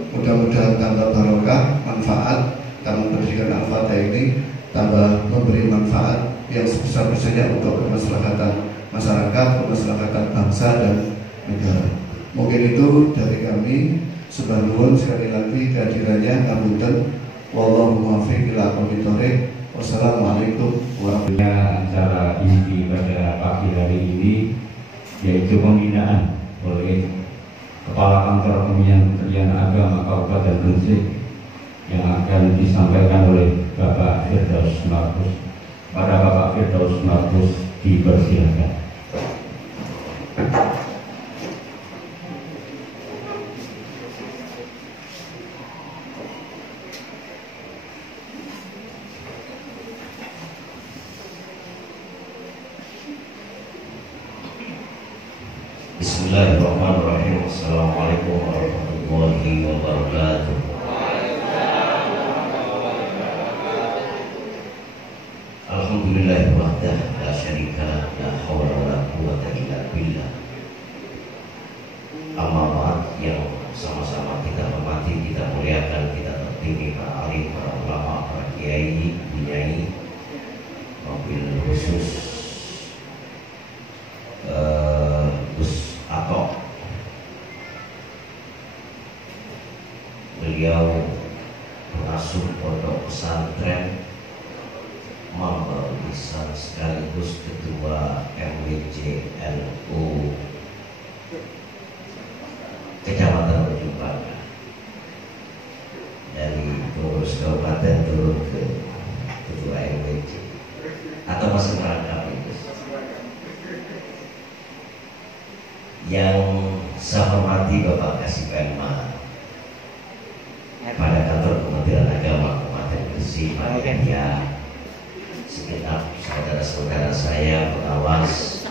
Mudah-mudahan tambah barokah, manfaat karena pendidikan Al-Fatihah ini tambah memberi manfaat yang sebesar-besarnya untuk kemaslahatan masyarakat, kemaslahatan bangsa dan negara. Mungkin itu dari kami. Subhan nuwun sekali lagi kehadirannya. Ngapunten. Wallahu muwaffiq ila aqwamit thoriq. Wassalamualaikum warahmatullahi wabarakatuh. Acara inti pada pagi hari ini yaitu pembinaan oleh Kepala Kantor Pembinaan Kementerian Agama Kabupaten Gresik yang akan disampaikan oleh Bapak Firdaus Markus. Pada Bapak Firdaus Markus dipersilakan. Bismillahirrahmanirrahim. Assalamualaikum warahmatullahi wabarakatuh. Alhamdulillah wahdah la syarika lah, la haula wala quwwata illa billah. Amma ba'd, yang sama-sama kita hormati, kita muliakan, kita tertinggi para alim, para ulama, para kiai, bunyai, mobil khusus Gus Atok. Beliau pengasuh pondok pesantren, mamba besar sekaligus ketua MWJLU Kecamatan Ujung Bangka. Dari pengurus kabupaten turun ke ketua MWJ atau masih merangkap itu. Yang saya hormati Bapak Kasih Penma pada kantor Kementerian Agama Kabupaten Gresik, panitia, segenap saudara-saudara saya pengawas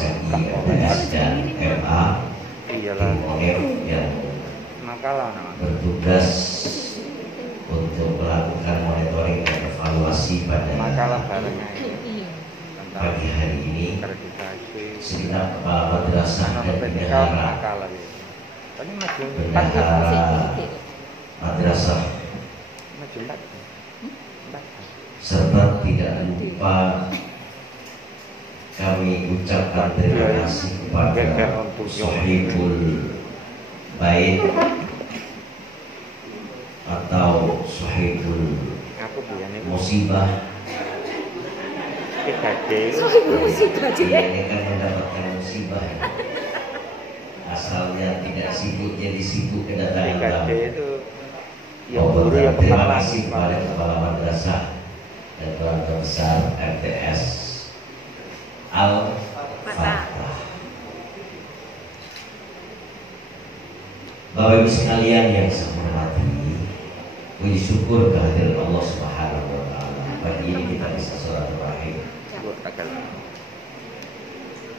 KI, LPS dan MA, tim yang bertugas untuk melakukan monitoring dan evaluasi pada pagi hari ini, segenap kepala madrasah dan bendahara madrasah, serta tidak lupa kami ucapkan terima kasih kepada Sohibul Bait atau Sohibul Musibah. Ini kan mendapatkan musibah. Asalnya tidak sibuk jadi sibuk kedatangan tamu. Terima kasih kepada kepala madrasah dan keluarga besar MTS Al-Fatah. Bapak Ibu sekalian yang saya hormati, puji syukur kehadirat Allah Subhanahu wa taala. Pagi ini kita bisa sholat rahim.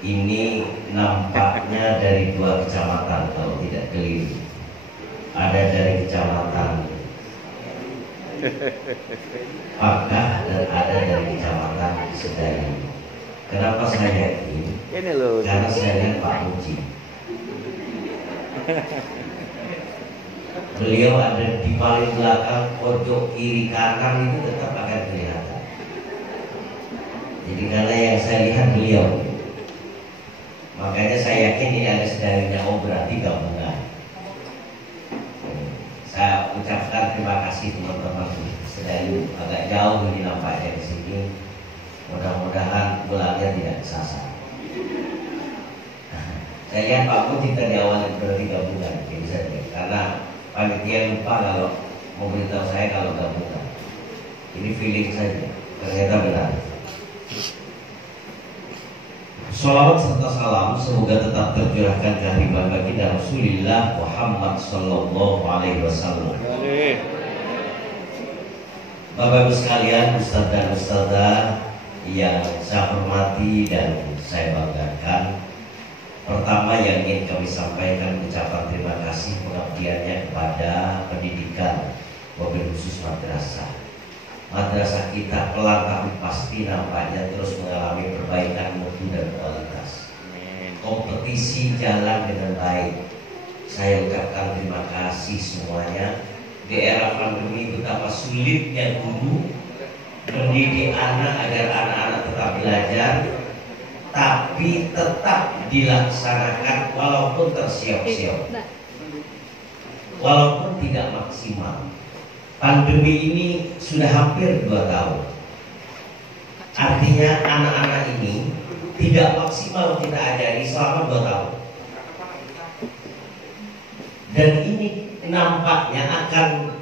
Ini nampaknya dari dua kecamatan kalau tidak keliru. Ada dari kecamatan Pakah dan ada dari kecamatan Sedayu. Kenapa saya yakin? Karena saya lihat Pak Muji. Beliau ada di paling belakang, pojok kiri kanan itu tetap akan kelihatan. Jadi karena yang saya lihat beliau, makanya saya yakin ini ada Sedayunya. Oh, berarti gabungan. Saya ucapkan terima kasih teman-teman Sedayu. Agak jauh ini nampaknya di sini. Mudah-mudahan bulannya tidak kesasar. Saya lihat Pak Muji tadi awalnya berarti gabungan, jadi saja. Karena panitia lupa kalau memberitahu saya kalau gabungan. Ini feeling saja. Ternyata benar. Sholawat serta salam semoga tetap tercurahkan ke hariban baginda Rasulullah Muhammad Sallallahu Alaihi Wasallam. Bapak Ibu sekalian, Ustadz dan Ustadzah yang saya hormati dan saya banggakan, pertama yang ingin kami sampaikan ucapan terima kasih pengabdiannya kepada pendidikan, mobil khusus madrasah. Madrasah kita pelan tapi pasti nampaknya terus mengalami perbaikan mutu dan kualitas. Kompetisi jalan dengan baik. Saya ucapkan terima kasih semuanya. Di era pandemi betapa sulitnya guru mendidik anak agar anak-anak tetap belajar, tapi tetap dilaksanakan walaupun tersiok-siok, walaupun tidak maksimal. Pandemi ini sudah hampir 2 tahun. Artinya anak-anak ini tidak maksimal kita ajari selama 2 tahun. Dan ini nampaknya akan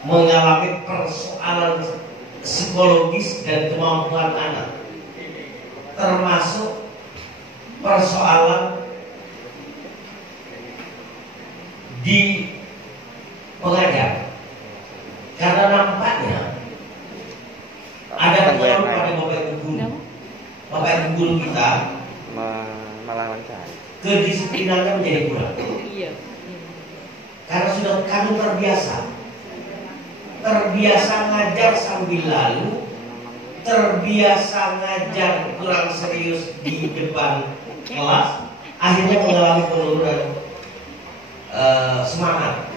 mengalami persoalan psikologis dan kemampuan anak, termasuk persoalan di pengajar. Karena nampaknya ada pengaruh pada Bapak Ibu guru. Bapak Ibu guru kita malah lancar. Kedisiplinannya menjadi kurang. Karena sudah kami terbiasa ngajar sambil lalu, terbiasa ngajar kurang serius di depan kelas, akhirnya mengalami penurunan semangat.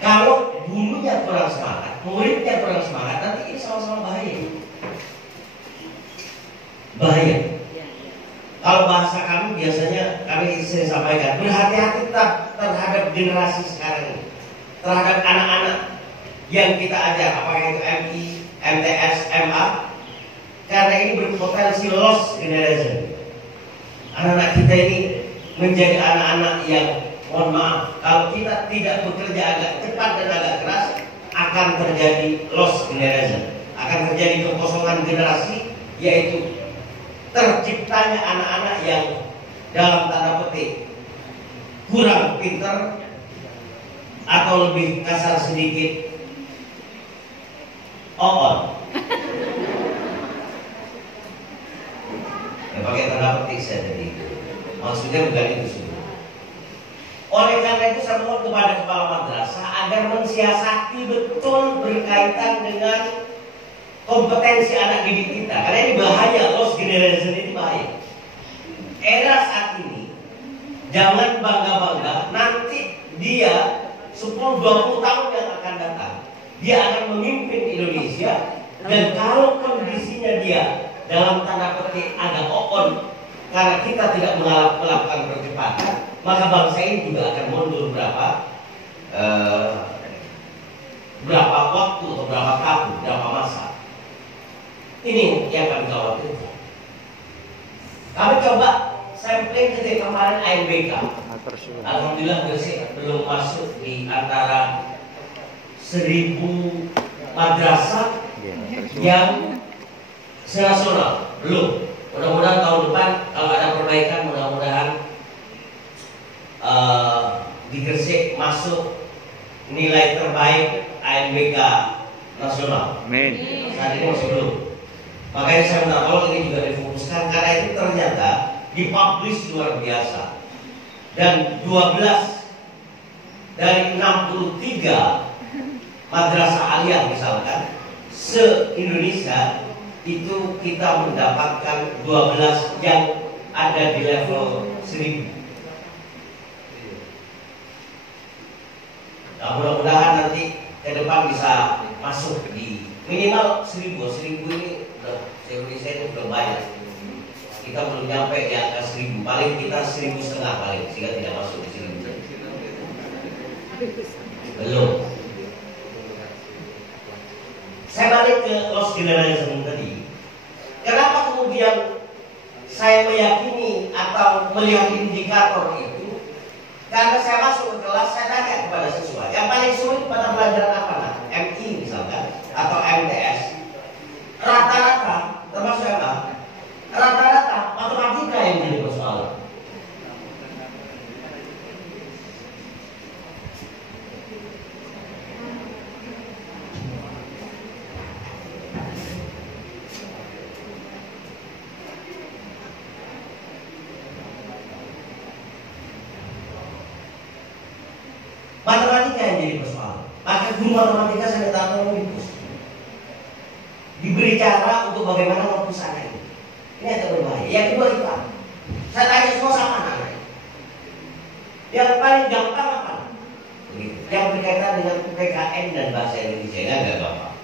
Kalau gurunya kurang semangat, muridnya kurang semangat, nanti ini sama-sama bahaya. Kalau bahasa kami biasanya kami sering sampaikan, berhati-hati terhadap generasi sekarang ini, terhadap anak-anak yang kita ajar, apakah itu MI, MTS, MA, karena ini berpotensi lost generation. Anak-anak kita ini menjadi anak-anak yang, mohon maaf, kalau kita tidak bekerja agak cepat dan agak keras, akan terjadi lost generation, akan terjadi kekosongan generasi, yaitu terciptanya anak-anak yang dalam tanda petik kurang pintar, atau lebih kasar sedikit on. Ya, pakai tanda petik saya tadi. Maksudnya bukan itu semua. Oleh karena itu saya mohon kepada kepala madrasah agar mensiasati betul berkaitan dengan kompetensi anak didik kita, karena ini bahaya, lost generation ini bahaya. Era saat ini jangan bangga-bangga, nanti dia 10-20 tahun yang akan datang dia akan memimpin Indonesia, dan kalau kondisinya dia dalam tanda petik agak on karena kita tidak melakukan percepatan, maka bangsa ini juga akan mundur berapa waktu atau berapa tahun, berapa masa. Ini yang kami khawatirkan. Kami coba sampling ketika kemarin AMBK. Alhamdulillah Gresik belum masuk di antara 1000 madrasah yang senasional. Belum. Mudah-mudahan tahun depan kalau ada perbaikan, mudah-mudahan di Gresik masuk nilai terbaik AMBK nasional. Amin. Saat ini masih belum. Makanya saya minta tolong ini juga difokuskan, karena itu ternyata dipublish luar biasa. Dan 12 dari 63 madrasah aliyah misalkan se-Indonesia itu kita mendapatkan 12 yang ada di level 1000. Nah, mudah-mudahan nanti ke depan bisa masuk di minimal 1000 ini Indonesia itu belum banyak. Kita belum nyampe di angka 1000, paling kita 1.500 paling, sehingga tidak masuk di 1000. Belum. Saya balik ke lost generation tadi. Kenapa kemudian saya meyakini atau melihat indikator itu? Karena saya masuk ke kelas, saya tanya kepada siswa, yang paling sulit pada pelajaran apa? Nah, MI misalkan, atau MTS. Rata-rata, termasuk apa? Rata-rata matematika yang jadi persoalan. Matematika yang jadi persoalan. Maka guru matematika saya minta tolong diberi cara untuk bagaimana mempersatukan ini. Ini agak berbahaya. Yang kedua itu, saya tanya semua sama. Yang paling gampang apa? Yang berkaitan dengan PKN dan bahasa Indonesia nggak gampang.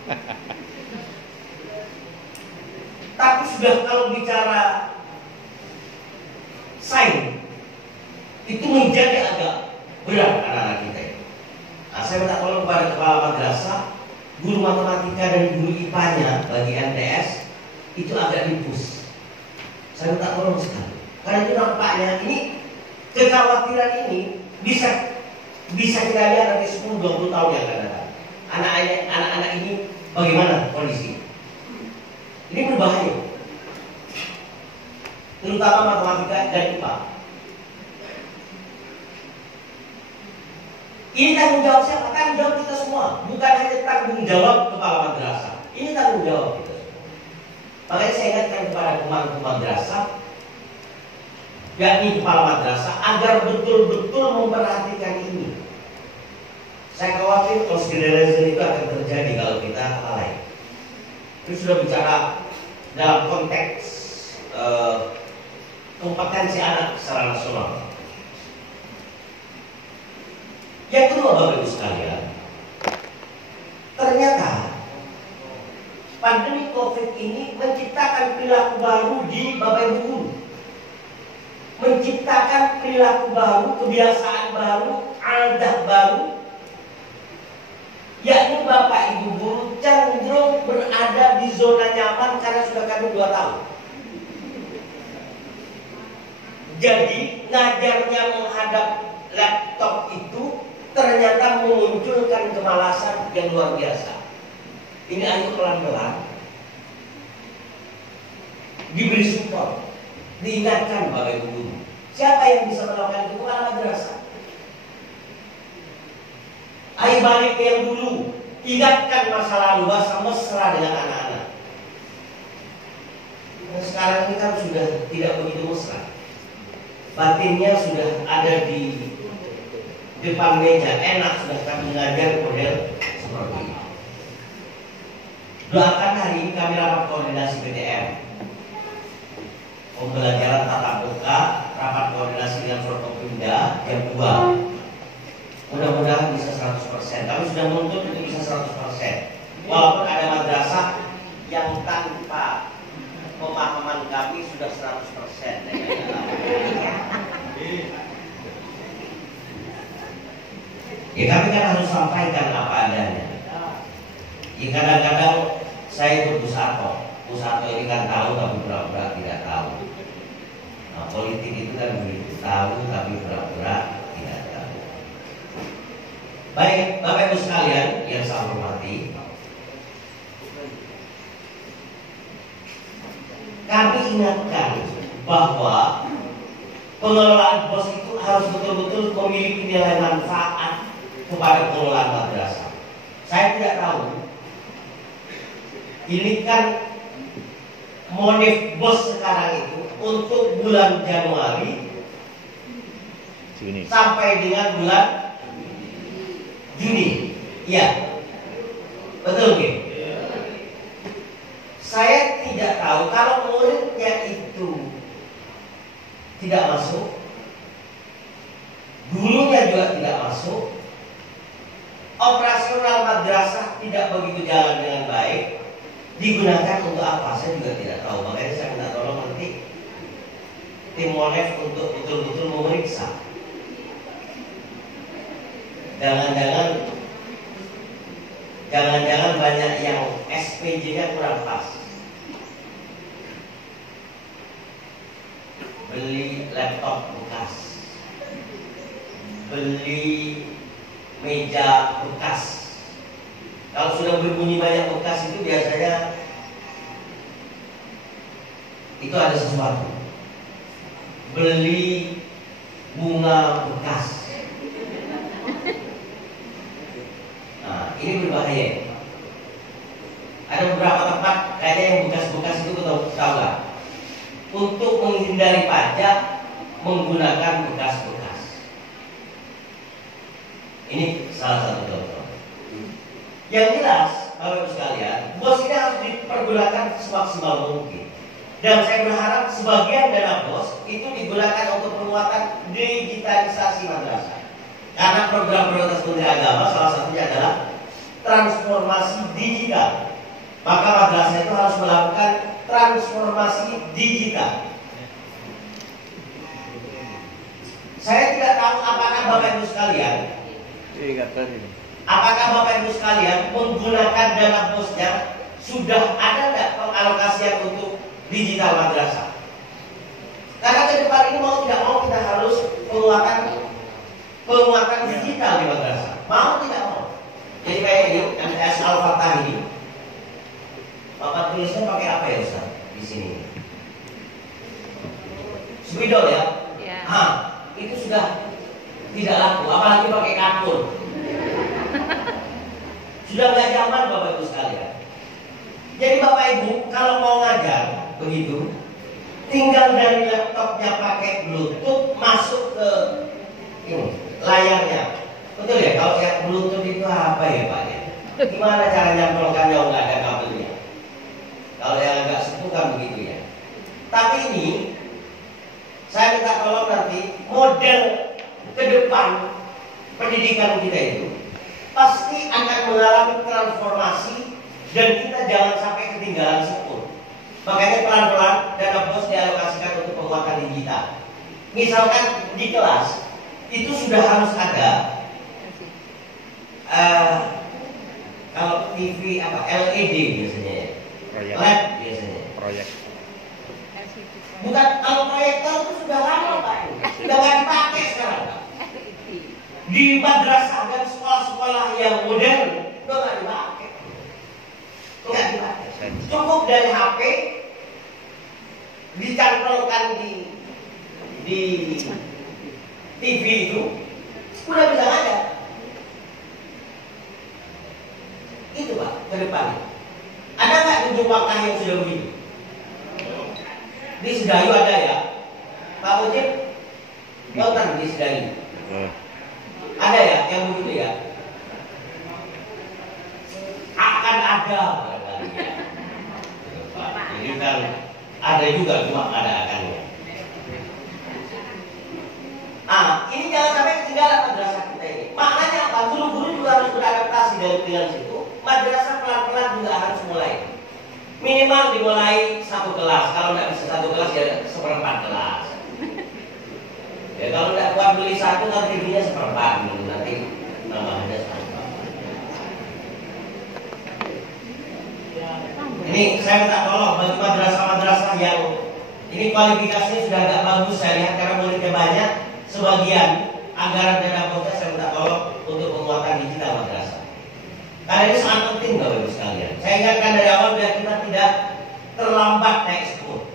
Tapi sudah kalau bicara sains itu menjadi agak berat anak-anak kita itu. Nah, saya minta tolong kepada kepala madrasah, guru matematika dan guru IPA-nya bagi MTS itu agak dipus. Saya minta tolong sekali. Karena itu nampaknya ini kekhawatiran ini bisa kita lihat nanti 10-20 tahun yang akan datang. Anak-anak ini bagaimana kondisi? Ini berbahaya. Terutama matematika dan IPA. Ini tanggung jawab siapa? Tanggung jawab kita semua. Bukan hanya tanggung jawab kepala madrasah. Ini tanggung jawab kita semua. Makanya saya ingatkan kepada teman-teman madrasah, yakni kepala madrasah, agar betul-betul memperhatikan ini. Saya khawatir consideration itu akan terjadi kalau kita lalai. Ini sudah bicara dalam konteks kompetensi anak secara nasional. Yang kedua, Bapak Ibu sekalian, ternyata pandemi COVID ini menciptakan perilaku baru di Bapak Ibu guru, menciptakan perilaku baru, kebiasaan baru, adat baru, yakni Bapak Ibu guru cenderung berada di zona nyaman karena sudah kandung 2 tahun. Jadi ngajarnya menghadap laptop itu ternyata memunculkan kemalasan yang luar biasa. Ini ayo pelan-pelan diberi support, diingatkan Bapak Ibu guru. Siapa yang bisa melakukan itu? Kepala madrasah. Ayo balik ke yang dulu, ingatkan masa lalu, masa mesra dengan anak-anak. Nah, sekarang ini kan sudah tidak begitu mesra. Batinnya sudah ada di depan meja, enak sudah kami mengajar model seperti ini. Doakan hari ini kami rapat koordinasi PTM, pembelajaran tatap muka, rapat koordinasi dengan Forkopimda jam 2. Mudah-mudahan bisa 100%. Kami sudah menuntut untuk bisa 100%. Walaupun ada madrasah yang tanpa pemahaman kami sudah 100%. Ya kami kan harus sampaikan apa adanya. Ya kadang-kadang saya ikut Pusato ini kan tahu tapi pura-pura tidak tahu. Nah, politik itu kan begitu, tahu tapi pura-pura tidak tahu. Baik, Bapak Ibu sekalian yang saya hormati, kami ingatkan bahwa pengelolaan BOS itu harus betul-betul memiliki nilai manfaat kepada pengelolaan madrasah. Saya tidak tahu. Ini kan motif BOS sekarang itu untuk bulan Januari sampai dengan bulan Juni. Iya. Betul nggih? Saya tidak tahu kalau muridnya itu tidak masuk, gurunya juga tidak masuk, operasional madrasah tidak begitu jalan dengan baik, digunakan untuk apa? Saya juga tidak tahu. Makanya saya minta tolong nanti tim Monef untuk betul-betul memeriksa. Jangan-jangan banyak yang SPJ-nya kurang pas. Beli laptop bekas, beli meja bekas. Kalau sudah berbunyi banyak bekas itu biasanya itu ada sesuatu. Beli bunga bekas. Nah, ini berbahaya. Ada beberapa tempat kayaknya yang bekas-bekas itu tahu nggak? Untuk menghindari pajak menggunakan bekas-bekas. Ini salah satu contoh. Yang jelas, Bapak Ibu sekalian, BOS ini harus dipergunakan semaksimal mungkin. Dan saya berharap sebagian dana BOS itu digunakan untuk penguatan digitalisasi adaptasi madrasah. Karena program prioritas Menteri Agama salah satunya adalah transformasi digital. Maka madrasah itu harus melakukan transformasi digital. Saya tidak tahu apakah Bapak Ibu sekalian, menggunakan dana bosnya sudah ada nggak pengalokasian untuk digital madrasah? Karena ke depan ini mau tidak mau kita harus penguatan digital di madrasah. Mau tidak mau. Jadi kayak ini MTS Al-Fatah ini, Bapak tulisnya pakai apa ya Ustaz? Di sini. Spidol ya? Itu sudah tidak laku, apalagi pakai kapur. Sudah nggak zaman Bapak Ibu sekalian. Jadi Bapak Ibu kalau mau ngajar begitu, tinggal dari laptopnya pakai Bluetooth masuk ke ini layarnya. Betul ya? Kalau yang Bluetooth itu apa ya Pak ya? Gimana cara nyantolkannya nggak ada kabelnya? Kalau yang agak sepuh kan begitu ya. Tapi ini saya minta tolong nanti model ke depan pendidikan kita itu pasti akan mengalami transformasi dan kita jangan sampai ketinggalan sepuh. Makanya pelan-pelan dana bos dialokasikan untuk penguatan digital. Misalkan di kelas itu sudah harus ada kalau TV LED biasanya ya, LED biasanya. Bukan, kalau proyektor itu sudah lama Pak, sudah nggak dipakai sekarang. Di madrasah dan sekolah-sekolah yang modern udah nggak dipakai. Cukup dari HP dicantolkan di TV itu udah bisa ngajar. Itu Pak, ke depan. Ada nggak ujung wakah yang sudah begitu? Di Sedayu ada ya, Pak Mujib? Nonton di Sedayu. Ada ya yang begitu ya? Akan ada barangkali ya. Jadi kan ada juga, cuma ada akannya. Ini jangan sampai ketinggalan madrasah kita ini. Maknanya apa? Guru-guru juga harus beradaptasi dengan situ. Madrasah pelan-pelan juga harus mulai. Minimal dimulai satu kelas. Kalau nggak bisa satu kelas ya seperempat kelas. Ya kalau nggak kuat beli satu kan TV-nya seperempat. Nanti namanya seperempat. Ini saya minta tolong bagi madrasah-madrasah yang ini kualifikasinya sudah agak bagus saya lihat karena muridnya banyak. Sebagian anggaran dana bosnya saya minta tolong untuk penguatan digital madrasah. Karena ini sangat penting Bapak Ibu sekalian. Saya ingatkan dari awal biar kita tidak terlambat naik sepur.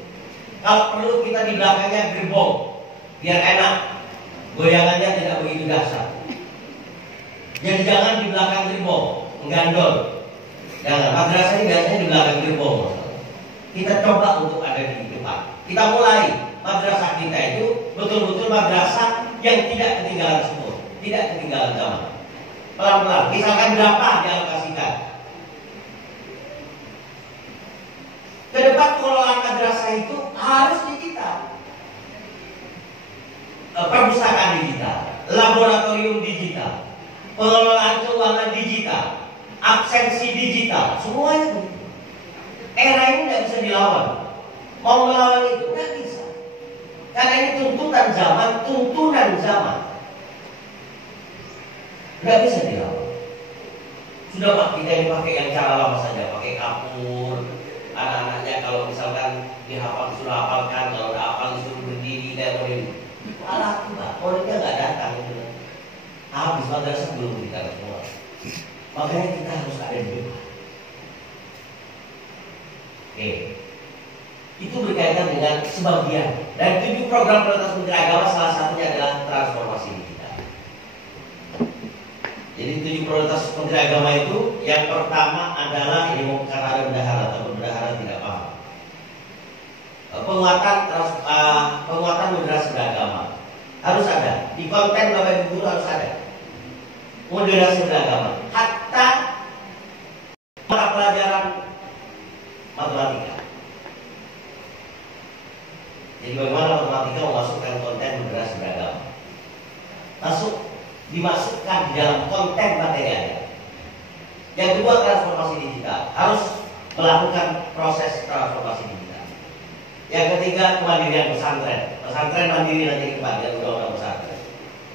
Kalau perlu kita di belakangnya gerbong biar enak, goyangannya tidak begitu dahsyat. Jadi jangan di belakang gerbong menggandol. Jangan. Madrasah ini biasanya di belakang gerbong. Kita coba untuk ada di depan. Kita mulai madrasah kita itu betul-betul madrasah yang tidak ketinggalan sepur, tidak ketinggalan zaman. Pelan-pelan, misalkan berapa dialokasikan. Ke depan pengelolaan madrasah itu harus digital. Perpustakaan digital, laboratorium digital, pengelolaan keuangan digital, absensi digital, semuanya begitu. Era ini tidak bisa dilawan. Mau melawan itu tidak bisa. Karena ini tuntunan zaman. Nggak bisa dilawan. Sudah Pak, kita ini pakai yang cara lama saja, pakai kapur. Anak-anaknya kalau misalkan dihafal disuruh hafalkan, kalau udah hafal disuruh berdiri kayak murid. Malah Pak, muridnya nggak datang. Habis madrasah belum berikan semua. Makanya kita harus ada di depan. Oke. Itu berkaitan dengan sebagian. Dan 7 program prioritas Menteri Agama salah satunya adalah transformasi digital. Jadi 7 prioritas Menteri Agama itu yang pertama adalah ini karena ada bendahara atau bendahara tidak paham. Penguatan moderasi beragama harus ada di konten Bapak Ibu guru harus ada moderasi beragama. Hatta mata pelajaran matematika. Jadi bagaimana matematika memasukkan konten moderasi beragama? dimasukkan di dalam konten materialnya. Yang kedua, transformasi digital, harus melakukan proses transformasi digital. Yang ketiga, kemandirian pesantren, pesantren mandiri nanti kemudian undang-undang pesantren.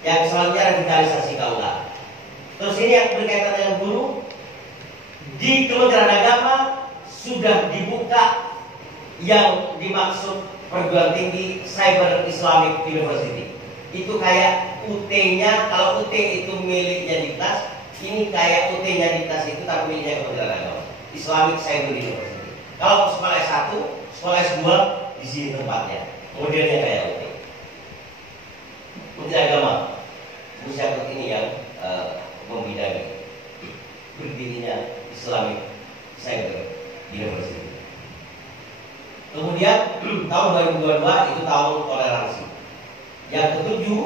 Yang selanjutnya, revitalisasi KUA. Terus ini yang berkaitan dengan guru, di Kementerian Agama sudah dibuka yang dimaksud perguruan tinggi Cyber Islamic University. Itu kayak UT-nya, kalau UT itu miliknya Diknas, ini kayak UT-nya Diknas itu tapi miliknya Kementerian Agama, Islamic Cyber University. Kalau sekolah S1, sekolah S2 di sini tempatnya, modelnya kayak UT. Kementerian Agama, Musyawarah ini yang membidangi berdirinya Islamic Cyber University. Kemudian tahun 2022 itu tahun toleransi. Yang ketujuh,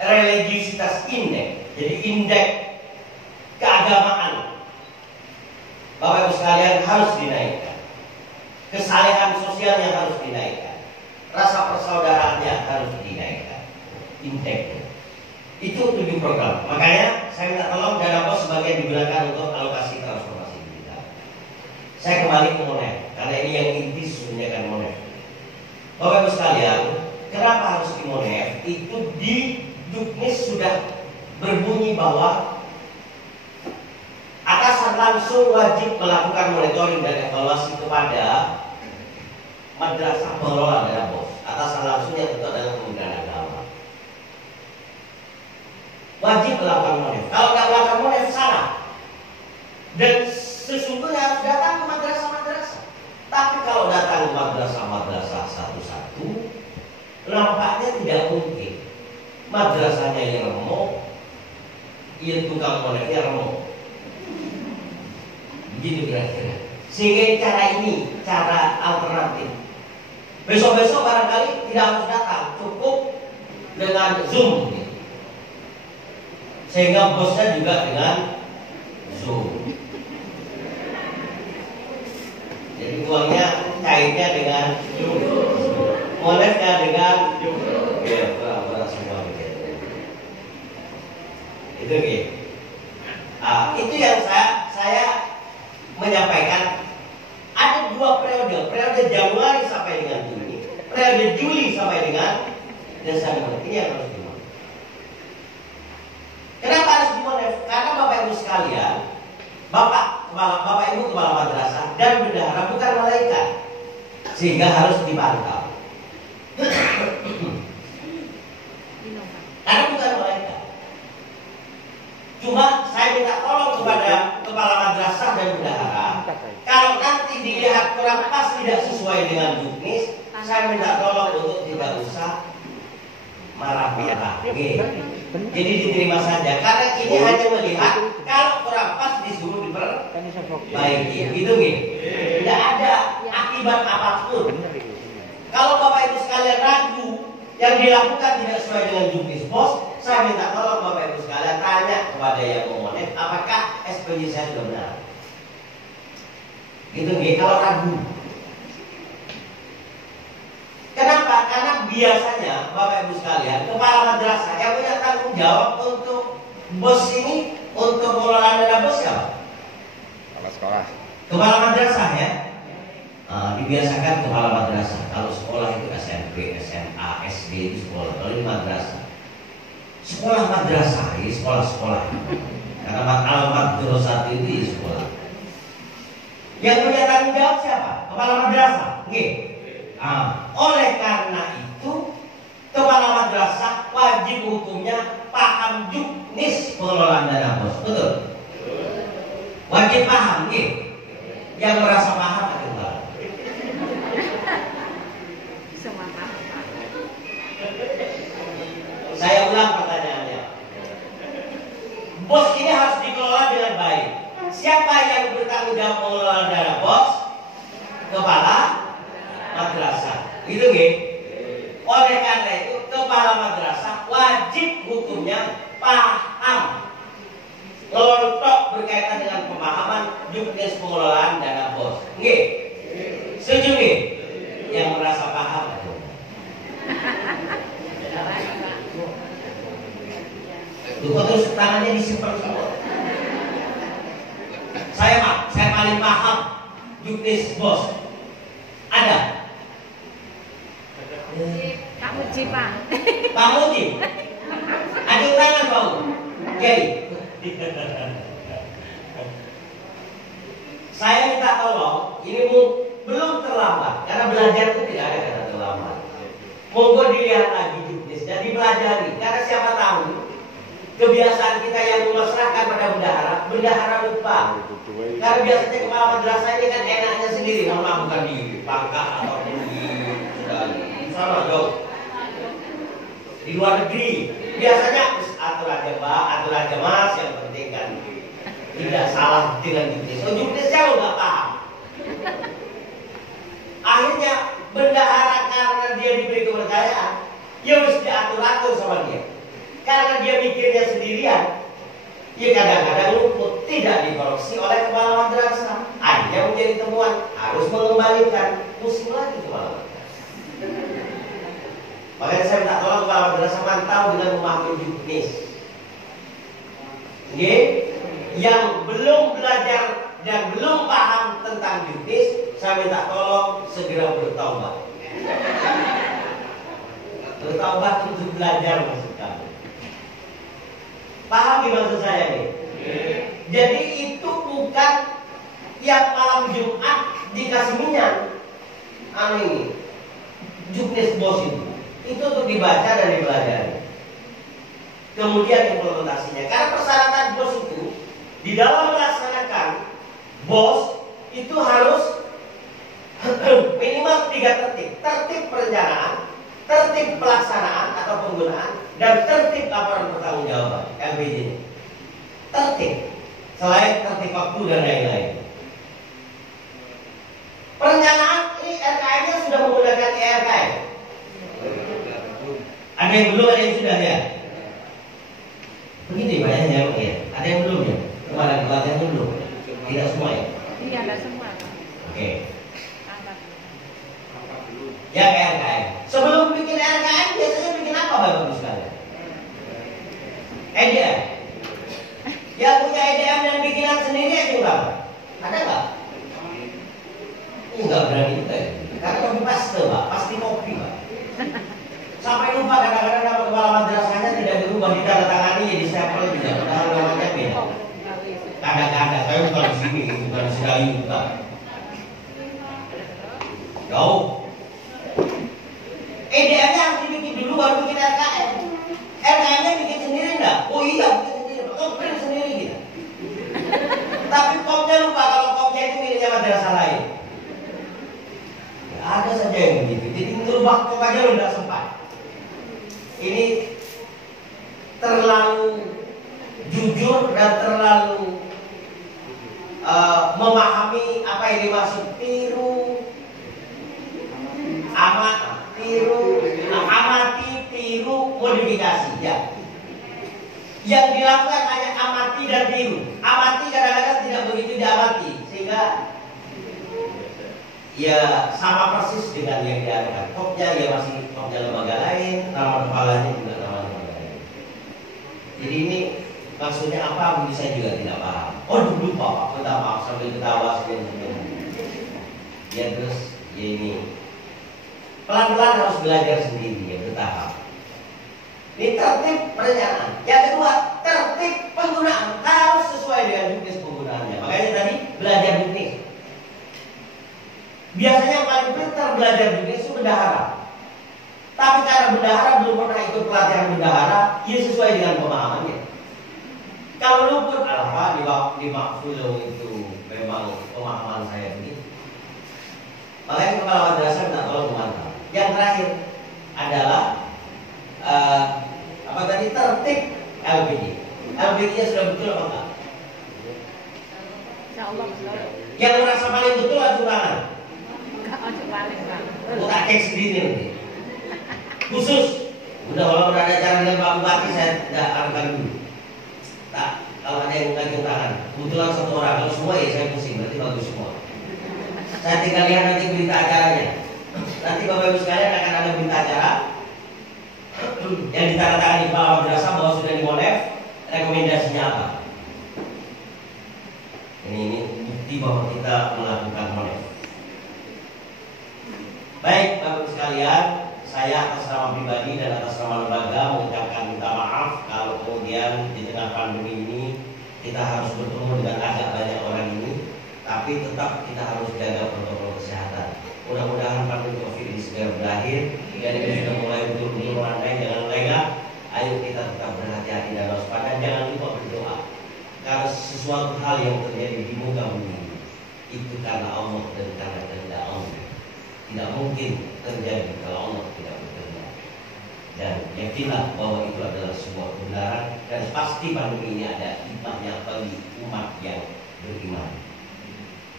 religiusitas indeks. Jadi indeks keagamaan, Bapak Ibu sekalian, harus dinaikkan. Kesalehan sosialnya harus dinaikkan. Rasa persaudaraannya harus dinaikkan. Indeksnya. Itu 7 program. Makanya saya minta tolong dana pos sebagian digunakan untuk alokasi transformasi digital. Saya kembali ke Monef, karena ini yang inti sesungguhnya kan Monef. Bapak Ibu sekalian, kenapa harus di Monef? Itu di Juknis sudah berbunyi bahwa atasan langsung wajib melakukan monitoring dan evaluasi kepada madrasah pengelola dana bos. Atasan langsungnya tentu adalah Kementerian Agama. Wajib melakukan Monef. Kalau nggak melakukan Monef salah. Dan sesungguhnya harus datang ke madrasah-madrasah. Tapi kalau datang ke madrasah-madrasah satu-satu, nampaknya tidak mungkin. Madrasahnya yang remuk, ia tukang Monefnya remuk. Begitu kira-kira. Sehingga cara ini, cara alternatif. Besok-besok barangkali tidak harus datang, cukup dengan Zoom. Sehingga bosnya juga dengan Zoom. Jadi uangnya cairnya dengan Zoom, Monefnya dengan Zoom. Ya, orang-orang semua begitu. Itu gitu. Itu yang saya menyampaikan. Ada 2 periode Januari sampai dengan Juni, periode Juli sampai dengan Desember. Ini yang harus dimonef. Kenapa harus dimonef? Karena Bapak Ibu sekalian, Bapak Ibu kepala madrasah dan bendahara bukan malaikat, sehingga harus dipantau. Karena bukan malaikat. Cuma saya minta tolong kepada kepala madrasah dan bendahara, kalau nanti dilihat kurang pas tidak sesuai dengan Juknis, saya minta tolong untuk tidak usah marah-marah. Jadi diterima saja. Karena ini hanya melihat kalau kurang pas disuruh diperbaiki. Gitu gitu. Tidak ada akibat apapun. Kalau Bapak Ibu sekalian ragu yang dilakukan tidak sesuai dengan Juknis bos, saya minta tolong Bapak Ibu sekalian tanya kepada yang memonef apakah SPJ saya sudah benar. Gitu gitu. Kalau ragu. Kenapa? Karena biasanya Bapak Ibu sekalian, kepala madrasah yang punya tanggung jawab untuk bos ini, untuk pengelolaan dana bos siapa? Kepala sekolah. Kepala madrasah ya. Dibiasakan kepala madrasah. Kalau sekolah itu SMP, SMA, SD itu sekolah. Kalau ini madrasah, sekolah madrasah ini sekolah-sekolah. Karena alamat terusat itu sekolah. Yang punya tanggung jawab siapa? Kepala madrasah. Oke. Oleh karena itu kepala madrasah wajib hukumnya paham Juknis pengelolaan dana bos. Betul? Wajib paham, gitu. Yang merasa paham adalah saya ulang pertanyaannya. Bos ini harus dikelola dengan baik. Siapa yang bertanggung jawab pengelolaan dana bos? Kepala madrasah. Gitu nggih. Oleh karena itu kepala madrasah wajib hukumnya paham. Ngelontok berkaitan dengan pemahaman Juknis pengelolaan dana bos. Nggih. Setuju nggih? Yang merasa paham. Lu kok terus tangannya disimpan semua? Saya paling paham juknis bos. Ada? Pak Muji, Pak. Pak Muji? Ada tangan Pak Muji? Jadi saya minta tolong, ini belum terlambat, karena belajar itu tidak ada kata terlambat. Monggo dilihat lagi juknis dan dipelajari, karena siapa tahu kebiasaan kita yang memasrahkan pada bendahara lupa. Karena biasanya kepala madrasah ini kan enaknya sendiri, mohon maaf bukan di Bangka ataupun di sana jauh, di luar negeri. Biasanya atur aja Mbak, atur aja Mas, yang penting kan tidak salah dengan juknis. So juknisnya lo nggak paham. Akhirnya bendahara karena dia diberi kepercayaan, ya mesti diatur-atur sama dia. Karena dia mikirnya sendirian, ya kadang-kadang luput, tidak dikoreksi oleh kepala madrasah. Akhirnya menjadi temuan, harus mengembalikan, pusing lagi kepala madrasah. Makanya saya minta tolong kepala madrasah mantau dengan memahami juknis. Oke? Yang belum belajar dan belum paham tentang juknis, saya minta tolong segera bertaubat. Bertaubat untuk belajar maksud kami. Paham maksud saya nih? Jadi itu bukan tiap malam Jumat dikasih minyak. Ini juknis bos itu untuk dibaca dan dipelajari. Kemudian implementasinya. Karena persyaratan bos itu di dalam melaksanakan bos itu harus minimal 3 tertib. Tertib perencanaan, tertib pelaksanaan atau penggunaan, dan tertib laporan pertanggungjawaban (LPJ). Tertib, selain tertib waktu dan lain-lain. Perencanaan ini RKM-nya sudah menggunakan ERKM. Ada yang belum, ada yang sudah ya. Begitu banyaknya ya. Ada yang belum ya. Kemarin pelatihan belum. Tidak semua ya. Iya, tidak semua. Oke. Ya RKM. Sebelum bikin RKM biasanya bikin apa Bapak Ibu sekalian? EDM. Yang punya EDM dan bikinan sendiri aja enggak? Ada nggak? Enggak berani juga ya. Karena kopi paste Pak, pasti kopi Pak. Sampai lupa kadang-kadang nama kepala madrasahnya tidak dirubah, ditandatangani jadi sampel juga. Padahal namanya beda. Kadang-kadang saya bukan di sini, bukan di Sedayu bukan. Jauh. EDM-nya harus dibikin dulu baru bikin RKM. RKM-nya bikin sendiri enggak? Oh iya, bikin sendiri. Print sendiri gitu. Tapi kopnya lupa kalau kopnya itu miliknya madrasah lain. Ya, ada saja yang begitu. Jadi merubah kop aja udah sempat. Ini terlalu jujur dan terlalu memahami apa yang dimaksud amati, tiru, modifikasi ya. Yang dilakukan hanya amati dan tiru. Amati kadang-kadang tidak begitu diamati, sehingga ya sama persis dengan yang diadakan. Kopnya ya masih kopnya lembaga lain, nama kepalanya juga nama lembaga lain. Jadi ini maksudnya apa? Mungkin saya juga tidak paham. Oh lupa Pak, minta maaf sambil ketawa sambil. Ya terus ya ini pelan-pelan harus belajar sendiri ya, bertahap. Ini tertib perencanaan. Yang kedua, tertib penggunaan harus sesuai dengan juknis penggunaannya. Makanya tadi belajar juknis. Biasanya yang paling pintar belajar juknis itu bendahara. Tapi karena bendahara belum pernah ikut pelatihan bendahara, ia sesuai dengan pemahamannya. Kalau luput, di Makfulo itu memang pemahaman saya begitu. Makanya kepala madrasah minta tolong memantau. Yang terakhir adalah tertib LPJ. LPJ-nya sudah betul apa enggak? Insya Allah betul. Yang merasa paling betul adalah tangan. Enggak masuk paling Pak. Tak cek sendiri nanti. Khusus, udah kalau ada acara dengan Pak Bupati saya tidak akan dulu. Tak, kalau ada yang ngajak tangan, kebetulan satu orang. Kalau semua ya saya pusing, berarti bagus semua. Saya tinggal lihat nanti berita acaranya. Nanti Bapak Ibu sekalian akan ada berita acara yang ditandatangani kepala madrasah bahwa sudah dimolef apa? Ini bukti bahwa kita melakukan monef. Baik, Bapak sekalian, saya atas nama pribadi dan atas nama lembaga mengucapkan minta maaf kalau kemudian di tengah pandemi ini kita harus bertemu dengan agak banyak orang ini, tapi tetap kita harus jaga protokol kesehatan. Mudah-mudahan pandemi COVID ini segera berakhir dan ini sudah mulai betul-betul melandai dengan lengah. Ayo kita tetap berhati-hati dan waspada, jangan lupa berdoa. Karena sesuatu hal yang terjadi di muka bumi itu karena Allah dan karena kehendak Allah. Tidak mungkin terjadi kalau Allah tidak berkehendak. Dan yakinlah bahwa itu adalah sebuah kebenaran dan pasti pandemi ini ada hikmahnya bagi umat yang beriman.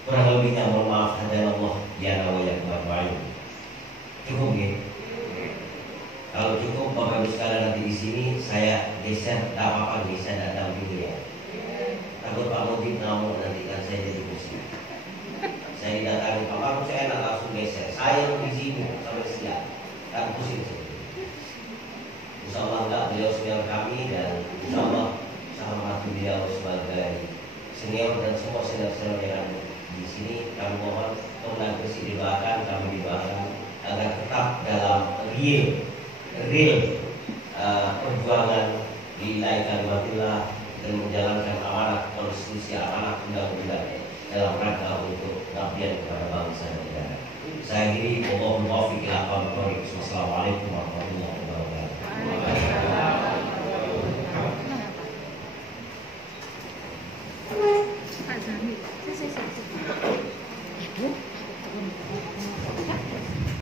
Kurang lebihnya mohon maaf, hadirin Allah ya wa ya kuat. Cukup ya? Kalau cukup Bapak Ibu sekalian, nanti di sini saya geser, tak apa-apa geser datang dulu ya. Takut Pak Mudin ngamuk nanti kan saya jadi pusing. Saya didatangi Pak Mudin, saya enak langsung geser. Saya di sini sampai siang, kan pusing saya. Insya Allah enggak, beliau senior kami dan Insya Allah saya hormati beliau sebagai senior dan semua senior-senior yang ada di sini. Kami mohon kemenangan bersih didoakan, kami didoakan agar tetap dalam real perjuangan lillahi kalimatillah dan menjalankan amanah konstitusi, amanah undang-undang dalam rangka untuk pengabdian kepada bangsa dan negara. Saya akhiri, Allahumma taufiq ila aqwamit